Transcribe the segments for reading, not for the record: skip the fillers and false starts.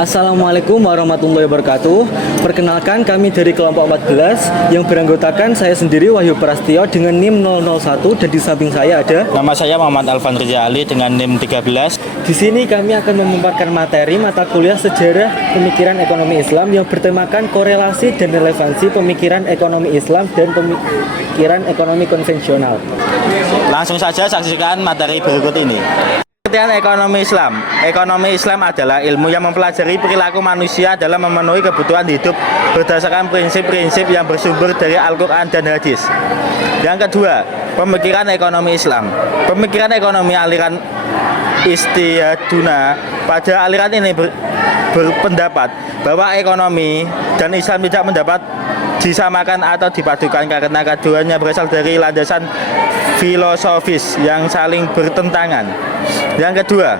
Assalamualaikum warahmatullahi wabarakatuh. Perkenalkan, kami dari kelompok 14 yang beranggotakan saya sendiri Wahyu Prastio dengan NIM 001 dan di samping saya ada Nama saya Muhammad Alvan Rizal Ali dengan NIM 13. di sini kami akan memaparkan materi mata kuliah sejarah pemikiran ekonomi Islam yang bertemakan korelasi dan relevansi pemikiran ekonomi Islam dan pemikiran ekonomi konvensional. Langsung saja saksikan materi berikut ini. Pengertian ekonomi Islam. Ekonomi Islam adalah ilmu yang mempelajari perilaku manusia dalam memenuhi kebutuhan hidup berdasarkan prinsip-prinsip yang bersumber dari Al-Quran dan Hadis. Yang kedua, pemikiran ekonomi Islam. Pemikiran ekonomi aliran Istihaduna. Pada aliran ini berpendapat bahwa ekonomi dan Islam tidak mendapat disamakan atau dipadukan karena keduanya berasal dari landasan filosofis yang saling bertentangan. Yang kedua,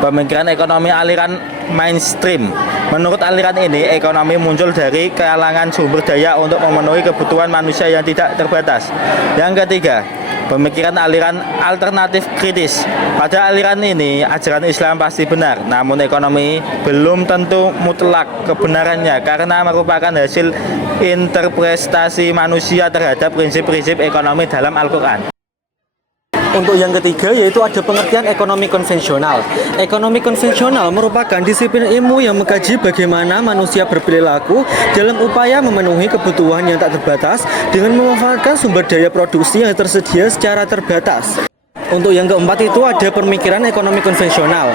pemikiran ekonomi aliran mainstream. Menurut aliran ini, ekonomi muncul dari kalangan sumber daya untuk memenuhi kebutuhan manusia yang tidak terbatas. Yang ketiga, pemikiran aliran alternatif kritis. Pada aliran ini, ajaran Islam pasti benar, namun ekonomi belum tentu mutlak kebenarannya karena merupakan hasil interpretasi manusia terhadap prinsip-prinsip ekonomi dalam Al-Quran. Untuk yang ketiga yaitu ada pengertian ekonomi konvensional. Ekonomi konvensional merupakan disiplin ilmu yang mengkaji bagaimana manusia berperilaku dalam upaya memenuhi kebutuhan yang tak terbatas dengan memanfaatkan sumber daya produksi yang tersedia secara terbatas. Untuk yang keempat itu ada pemikiran ekonomi konvensional.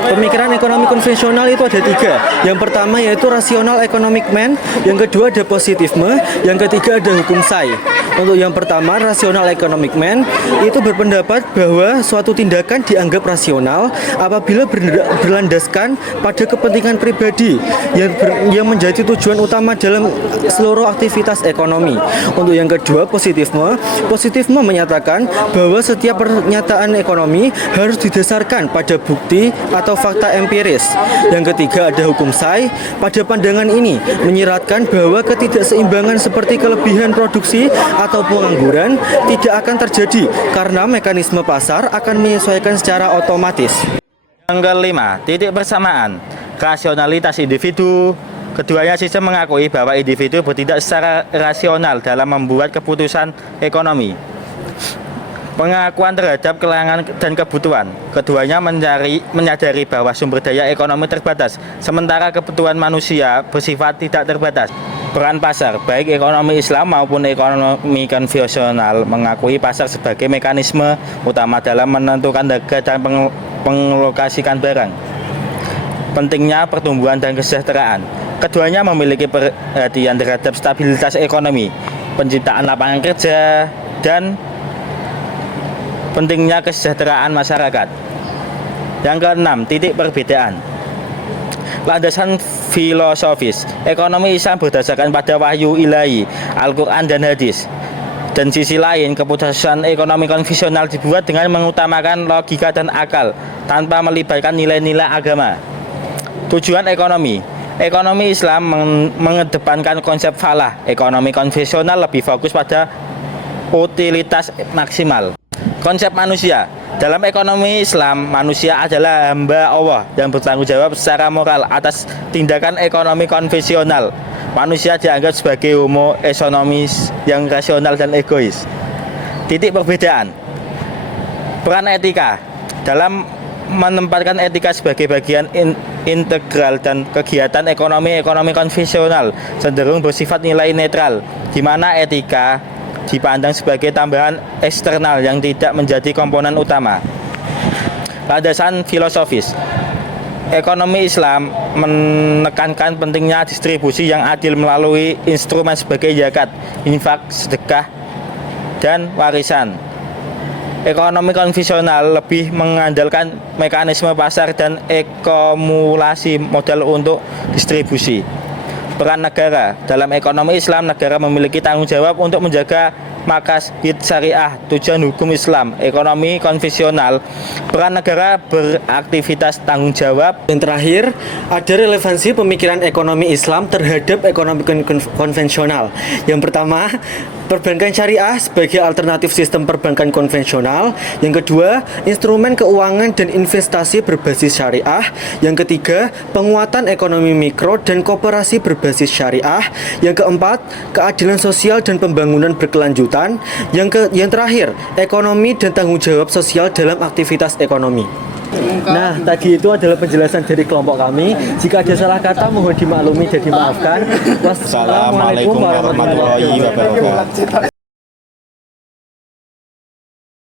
Pemikiran ekonomi konvensional itu ada tiga. Yang pertama yaitu rasional economic man, yang kedua ada positifme, yang ketiga ada hukum sai. Untuk yang pertama, rasional economic man itu berpendapat bahwa suatu tindakan dianggap rasional apabila berlandaskan pada kepentingan pribadi yang menjadi tujuan utama dalam seluruh aktivitas ekonomi. Untuk yang kedua, positifme. Positifme menyatakan bahwa setiap pernyataan ekonomi harus didasarkan pada bukti atau fakta empiris. Yang ketiga ada hukum sai. Pada pandangan ini menyiratkan bahwa ketidakseimbangan seperti kelebihan produksi atau pengangguran tidak akan terjadi karena mekanisme pasar akan menyesuaikan secara otomatis. Yang kelima, titik persamaan. Rasionalitas individu. Keduanya sistem mengakui bahwa individu bertindak secara rasional dalam membuat keputusan ekonomi. Pengakuan terhadap kelangan dan kebutuhan. Keduanya menyadari bahwa sumber daya ekonomi terbatas, sementara kebutuhan manusia bersifat tidak terbatas. Peran pasar, baik ekonomi Islam maupun ekonomi konvensional, mengakui pasar sebagai mekanisme utama dalam menentukan harga dan pengelokasikan barang. Pentingnya pertumbuhan dan kesejahteraan. Keduanya memiliki perhatian terhadap stabilitas ekonomi, penciptaan lapangan kerja, dan pentingnya kesejahteraan masyarakat. Yang keenam, titik perbedaan. Landasan filosofis. Ekonomi Islam berdasarkan pada wahyu ilahi, Al-Quran dan Hadis. Dan sisi lain, keputusan ekonomi konvensional dibuat dengan mengutamakan logika dan akal tanpa melibatkan nilai-nilai agama. Tujuan ekonomi. Ekonomi Islam mengedepankan konsep falah. Ekonomi konvensional lebih fokus pada utilitas maksimal. Konsep manusia. Dalam ekonomi Islam, manusia adalah hamba Allah yang bertanggung jawab secara moral atas tindakan ekonomi konvensional. Manusia dianggap sebagai homo economicus yang rasional dan egois. Titik perbedaan. Peran etika. Dalam menempatkan etika sebagai bagian integral dan kegiatan ekonomi konvensional cenderung bersifat nilai netral, di mana etika dipandang sebagai tambahan eksternal yang tidak menjadi komponen utama. Landasan filosofis. Ekonomi Islam menekankan pentingnya distribusi yang adil melalui instrumen sebagai zakat, infak, sedekah, dan warisan. Ekonomi konvensional lebih mengandalkan mekanisme pasar dan akumulasi modal untuk distribusi. Peran negara. Dalam ekonomi Islam, negara memiliki tanggung jawab untuk menjaga maqasid syariah, tujuan hukum Islam, ekonomi konvensional, peran negara beraktivitas tanggung jawab. Yang terakhir, ada relevansi pemikiran ekonomi Islam terhadap ekonomi konvensional. Yang pertama, perbankan syariah sebagai alternatif sistem perbankan konvensional. Yang kedua, instrumen keuangan dan investasi berbasis syariah. Yang ketiga, penguatan ekonomi mikro dan koperasi berbasis syariah. Yang keempat, keadilan sosial dan pembangunan berkelanjutan. Yang terakhir, ekonomi dan tanggung jawab sosial dalam aktivitas ekonomi. Nah, tadi itu adalah penjelasan dari kelompok kami. Jika ada salah kata mohon dimaklumi dan dimaafkan. Wassalamualaikum warahmatullahi wabarakatuh.